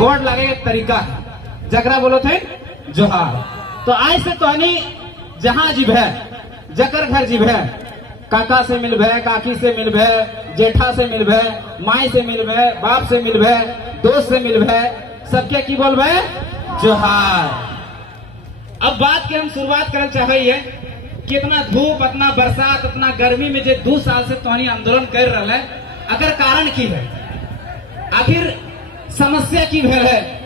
गोड़ लगे तरीका जकरा बोलो थे जोहार। तो आज से तोहनी जहां जीव है जकर घर जीव है, काका से मिलबे, काकी से मिलबे, जेठा से मिलबे, माई से मिलबे, बाप से मिलबे, दोस्त से मिलबे, सबके की बोलबे जोहार। अब बात के हम शुरुआत करना चाहिए कि इतना धूप, इतना बरसात, इतना गर्मी में जो 2 साल से तोहनी आंदोलन कर रहा है, अगर कारण की है, आखिर समस्या की भेल है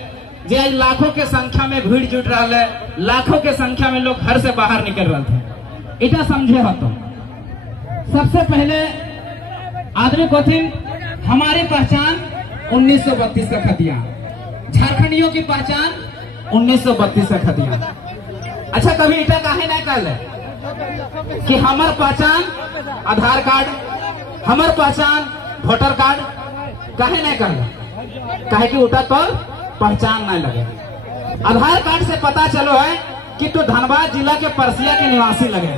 जे आज लाखों के संख्या में भीड़ जुट रहा है, लाखों के संख्या में लोग घर से बाहर निकल रहे थे। इतना समझे हो तो सबसे पहले आदमी को थी हमारी पहचान 1932 का खतिया, झारखंडियों की पहचान 1932 का खतिया। अच्छा, कभी इटा काहे नहीं कर कि हमार पहचान आधार कार्ड, हमार पहचान वोटर कार्ड काहे नहीं कर, काहे कि उठा तो पहचान नहीं लगे। आधार कार्ड से पता चलो है कि तो धनबाद जिला के परसिया के निवासी लगे,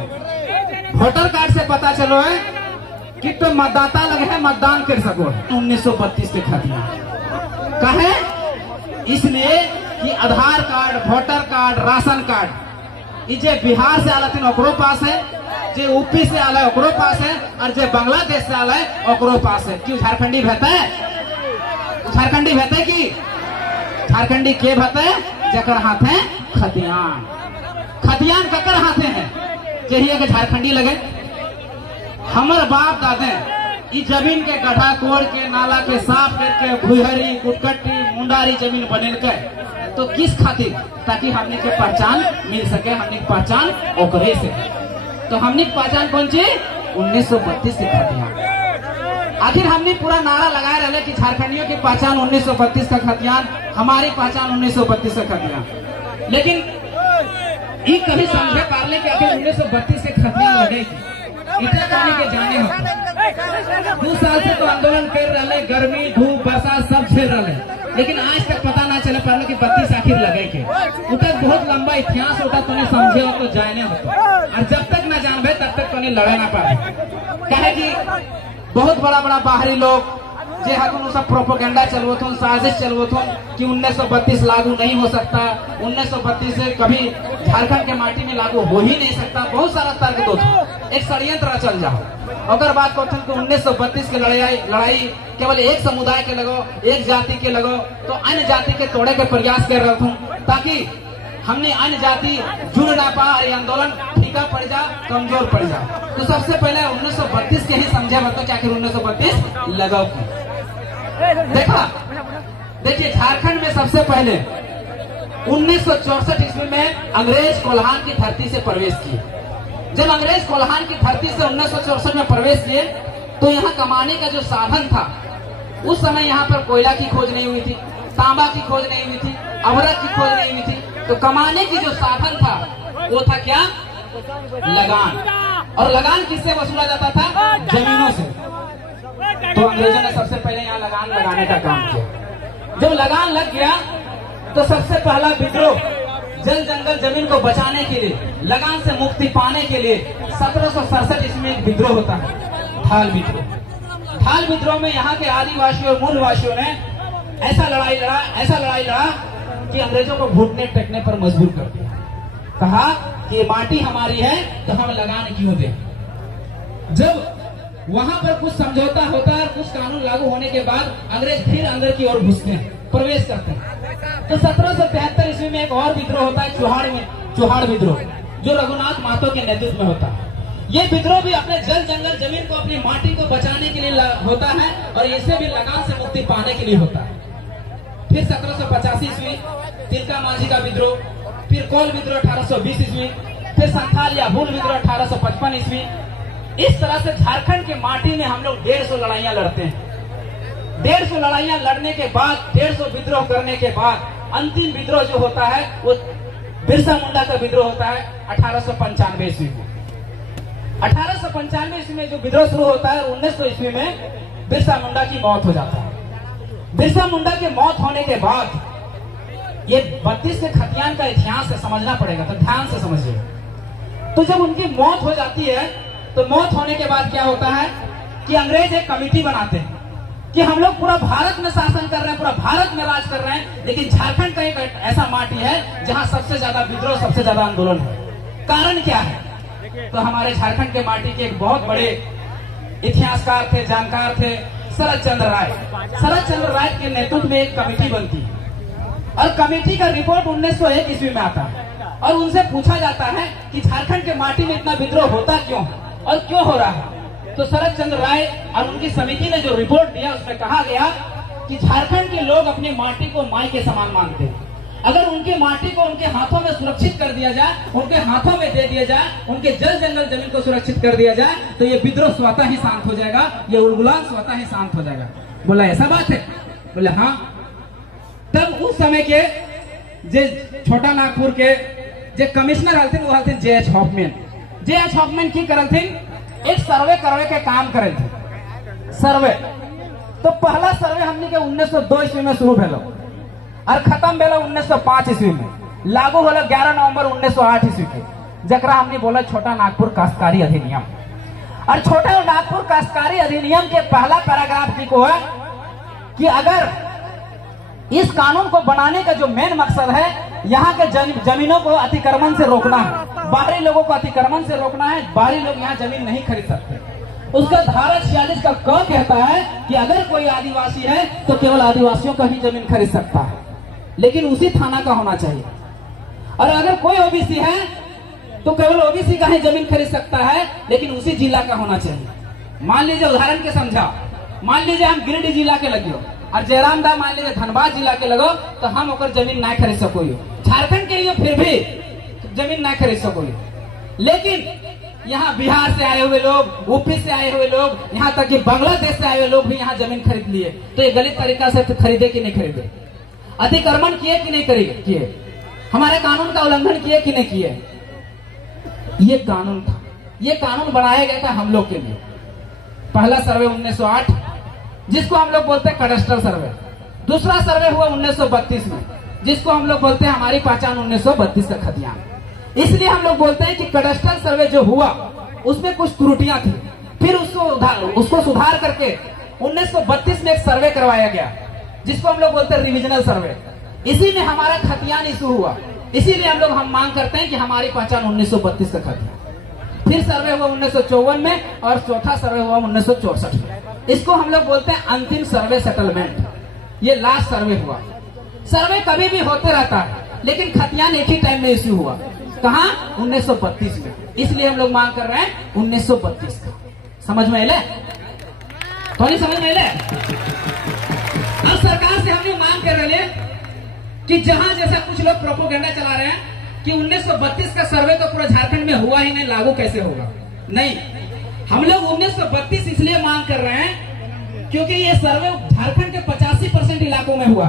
वोटर कार्ड से पता चलो है कि तो मतदाता लगे है, मतदान कर सको। 1932 के खतिया कहे इसलिए कि Aadhaar card, voter card, ration card जे बिहार से आला थी ओकरो पास है, जे यूपी से आला है ओकरो पास है, और जे बांग्लादेश से आला है ओकरो पास है। क्यों झारखंडी भेता है? झारखंडी भेते की झारखंडी के भेते जकर हाथ है खतियान। खतियान ककर हाथे हैं चाहिए कि झारखंडी लगे। हमर बाप दादे इस जमीन के गड्ढा कोड़ के, नाला के साफ करके, भुहरी, कुटकट्टी, मुंडारी जमीन बनेल के, तो किस खातिर? ताकि हमने के पहचान मिल सके, हमने की पहचान ओकरे से। तो हमने की पहचान कौन सी? 1932 से खतियान। आखिर हमने पूरा नारा लगाए रहे कि झारखंडियों की पहचान 1932 का खतियान, हमारी पहचान 1932 का खतियान। लेकिन ये कभी समझे पाले कि आखिर 1932 से खतियान लगेगी, इतना पानी के जाने हो। 2 साल से तो आंदोलन कर रहे, गर्मी, धूप, बरसात सब झेल रहे, लेकिन आज तक पता ना चले पाले कि 32 आखिर लगे के। उतना बहुत लंबा इतिहास होता तो नहीं समझे हो तो जाने होता, और जब तक न जानबे तब तक तो नहीं लड़े ना पाए। कहे कि बहुत बड़ा बड़ा बाहरी लोग जे हकुन सब प्रोपोगेंडा चलवथुन, साजिश चलवथुन कि 1932 लागू नहीं हो सकता, 1932 से कभी झारखंड के माटी में लागू हो ही नहीं सकता। बहुत सारा तर्क दो, एक षड्यंत्र चल जाओ। अगर बात करते कि 1932 की लड़ाई केवल एक समुदाय के लगो, एक जाति के लगो, तो अन्य जाति के तोड़े के प्रयास कर रहा हूँ ताकि हमने अन्य जाति जुड़ ना पाए, आंदोलन फीका पड़ जा, कमजोर पड़ जा। तो सबसे पहले 1932 के ही समझे बता कि आखिर 1932 लगाओ। देखिए झारखंड में सबसे पहले 1964 ईस्वी में अंग्रेज कोल्हान की धरती से प्रवेश किए। जब अंग्रेज कोल्हान की धरती से 1964 में प्रवेश किए तो यहाँ कमाने का जो साधन था, उस समय यहाँ पर कोयला की खोज नहीं हुई थी, तांबा की खोज नहीं हुई थी, अवरक की खोज नहीं हुई थी। तो कमाने की जो साधन था वो था क्या? लगान। और लगान किससे वसूला जाता था? जमीनों से। तो अंग्रेजों ने सबसे पहले यहाँ लगान लगाने का काम किया। जब लगान लग गया तो सबसे पहला विद्रोह जल जंगल जमीन को बचाने के लिए, लगान से मुक्ति पाने के लिए 1767 ईस्वी में एक विद्रोह होता है, ढाल विद्रोह। ढाल विद्रोह में यहाँ के आदिवासियों और मूलवासियों ने ऐसा लड़ाई लड़ा कि अंग्रेजों को घुटने टेकने पर मजबूर कर दिया। कहा कि ये माटी हमारी है तो हम लगान क्यों दें। जब वहां पर कुछ समझौता होता है और कुछ कानून लागू होने के बाद अंग्रेज फिर अंदर की ओर घुसते हैं, प्रवेश करते हैं। तो 1773 ईस्वी में एक और विद्रोह होता है, चौहाड़ विद्रोह, जो रघुनाथ महतो के नेतृत्व में होता है। ये विद्रोह भी अपने जल जंगल जमीन को, अपनी माटी को बचाने के लिए होता है और इसे भी लगान से मुक्ति पाने के लिए होता है। फिर 1785 ईस्वी तिलका मांझी का विद्रोह, फिर कोल विद्रोह 1820 ईस्वी, फिर संथाल या भूल विद्रोह 1855 ईस्वी। इस तरह से झारखंड के माटी में हम लोग 150 लड़ाइयां लड़ते हैं। 150 लड़ाइयां लड़ने के बाद, 150 विद्रोह करने के बाद अंतिम विद्रोह जो होता है वो बिरसा मुंडा का विद्रोह होता है 1895 ईस्वी में। 1895 ईस्वी में जो विद्रोह शुरू होता है, 1900 ईस्वी में बिरसा मुंडा की मौत हो जाता है। बिरसा मुंडा की मौत होने के बाद ये 32 के खतियान का इतिहास है, समझना पड़ेगा, तो ध्यान से समझिए। तो जब उनकी मौत हो जाती है तो मौत होने के बाद क्या होता है कि अंग्रेज एक कमेटी बनाते हैं कि हम लोग पूरा भारत में शासन कर रहे हैं, पूरा भारत में राज कर रहे हैं, लेकिन झारखंड का एक ऐसा माटी है जहां सबसे ज्यादा विद्रोह, सबसे ज्यादा आंदोलन है। कारण क्या है? तो हमारे झारखंड के माटी के एक बहुत बड़े इतिहासकार थे, जानकार थे, शरद चंद्र राय। शरद चंद्र राय के नेतृत्व में एक कमेटी बनती है और कमेटी का रिपोर्ट 1901 ईस्वी में आता है और उनसे पूछा जाता है कि झारखंड के माटी में इतना विद्रोह होता क्यों है और क्यों हो रहा है। तो शरद चंद्र राय और उनकी समिति ने जो रिपोर्ट दिया उसमें कहा गया कि झारखंड के लोग अपनी माटी को माई के समान मानते हैं। अगर उनके माटी को उनके हाथों में सुरक्षित कर दिया जाए, उनके हाथों में दे दिया जाए, उनके जल जंगल जमीन को सुरक्षित कर दिया जाए, तो ये विद्रोह स्वतः ही शांत हो जाएगा, ये उलगुलान स्वतः ही शांत हो जाएगा। बोला ऐसा बात है? बोले हाँ। तब उस समय के जे छोटा नागपुर के जे कमिश्नर हलथिन वो हलथिन जे.एच. हॉफमैन। जे.एच. हॉफमैन की करथिन एक सर्वे करवे के काम करे थे। सर्वे तो पहला सर्वे हमने के 1902 ईस्वी में शुरू भेलो और खत्म भेलो 1905 ईस्वी में, लागू होलो 11 नवंबर 1908 ईस्वी के, जकरा हमने बोला छोटा नागपुर काश्तकारी अधिनियम। और छोटा नागपुर काश्तकारी अधिनियम के पहला पैराग्राफ की को है कि अगर इस कानून को बनाने का जो मेन मकसद है, यहाँ के जमीनों को अतिक्रमण से रोकना है, बाहरी लोगों को अतिक्रमण से रोकना है, बाहरी लोग यहाँ जमीन नहीं खरीद सकते। उसका धारा 46 का क कहता है कि अगर कोई आदिवासी है तो केवल आदिवासियों का ही जमीन खरीद सकता है, लेकिन उसी थाना का होना चाहिए। और अगर कोई ओबीसी है तो केवल ओबीसी का ही जमीन खरीद सकता है, लेकिन उसी जिला का होना चाहिए। मान लीजिए उदाहरण के समझा, मान लीजिए हम गिरिडीह जिला के लगियो और जयराम दा मान लीजिए धनबाद जिला के लगो, तो हम ओकर जमीन नहीं खरीद सको। झारखंड के लिए फिर भी जमीन नहीं खरीद सको। लेकिन यहाँ बिहार से आए हुए लोग, यूपी से आए हुए लोग, यहाँ तक कि बांग्लादेश से आए हुए लोग भी यहाँ जमीन खरीद लिए। तो ये गलत तरीका से खरीदे कि नहीं खरीदे? अतिक्रमण किए कि नहीं किए? हमारे कानून का उल्लंघन किए कि नहीं किए? ये कानून था, ये कानून बनाया गया था हम लोग के लिए। पहला सर्वे 1908 जिसको हम लोग बोलते हैं कडस्ट्रल सर्वे। दूसरा सर्वे हुआ 1932 में जिसको हम लोग बोलते हैं हमारी पहचान 1932 का खतियान। इसलिए हम लोग बोलते हैं कि कडस्ट्रल सर्वे जो हुआ उसमें कुछ त्रुटियां थी, फिर उसको सुधार करके 1932 में एक सर्वे करवाया गया जिसको हम लोग बोलते हैं रिविजनल सर्वे। इसी में हमारा खतियान इशू हुआ, इसीलिए हम मांग करते हैं कि हमारी पहचान 1932 का खतियान। फिर सर्वे हुआ 1954 में और चौथा सर्वे हुआ 1964 में। इसको हम लोग बोलते हैं अंतिम सर्वे सेटलमेंट। ये लास्ट सर्वे हुआ। सर्वे कभी भी होते रहता है, लेकिन खतियान एक ही टाइम में इश्यू हुआ। कहाँ? 1932 में। इसलिए हम लोग मांग कर रहे हैं 1932 का। समझ में आए? थोड़ी समझ में आए? अब सरकार से हम लोग मांग कर रहे हैं कि जहां जैसा कुछ लोग प्रोपोगेंडा चला रहे हैं कि 1932 का सर्वे तो पूरा झारखंड में हुआ ही नहीं, लागू कैसे होगा? नहीं, हम लोग 1932 इसलिए मांग कर रहे हैं क्योंकि ये सर्वे झारखंड के 85% इलाकों में हुआ,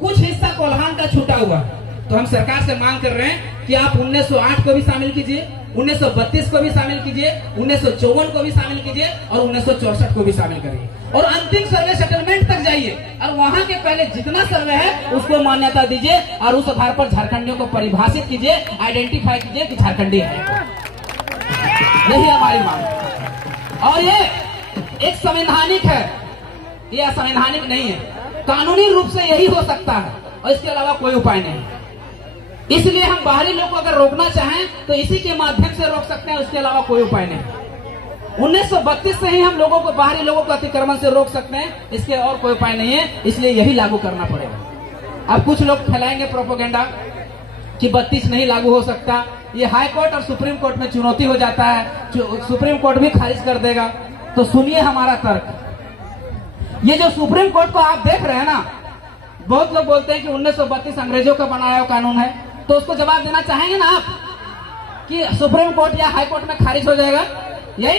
कुछ हिस्सा कोल्हान का छूटा हुआ। तो हम सरकार से मांग कर रहे हैं कि आप 1908 को भी शामिल कीजिए, 1932 को भी शामिल कीजिए, 1954 को भी शामिल कीजिए और 1964 को भी शामिल करिए और अंतिम सर्वे सेटलमेंट तक जाइए और वहां के पहले जितना सर्वे है उसको मान्यता दीजिए और उस आधार पर झारखंडियों को परिभाषित कीजिए, आइडेंटिफाई कीजिए कि झारखंडी है। यही हमारी मांग। और ये एक संवैधानिक है, ये असंवैधानिक नहीं है। कानूनी रूप से यही हो सकता है और इसके अलावा कोई उपाय नहीं। इसलिए हम बाहरी लोग को अगर रोकना चाहें तो इसी के माध्यम से रोक सकते हैं, उसके अलावा कोई उपाय नहीं। 1932 से ही हम लोगों को, बाहरी लोगों को अतिक्रमण से रोक सकते हैं, इसके और कोई उपाय नहीं है। इसलिए यही लागू करना पड़ेगा। अब कुछ लोग फैलाएंगे प्रोपोगेंडा कि 32 नहीं लागू हो सकता, ये हाई कोर्ट और सुप्रीम कोर्ट में चुनौती हो जाता है, सुप्रीम कोर्ट भी खारिज कर देगा। तो सुनिए हमारा तर्क। ये जो सुप्रीम कोर्ट को आप देख रहे हैं ना, बहुत लोग बोलते हैं कि 1932 अंग्रेजों का बनाया हुआ कानून है, तो उसको जवाब देना चाहेंगे ना आप कि सुप्रीम कोर्ट या हाई कोर्ट में खारिज हो जाएगा? यही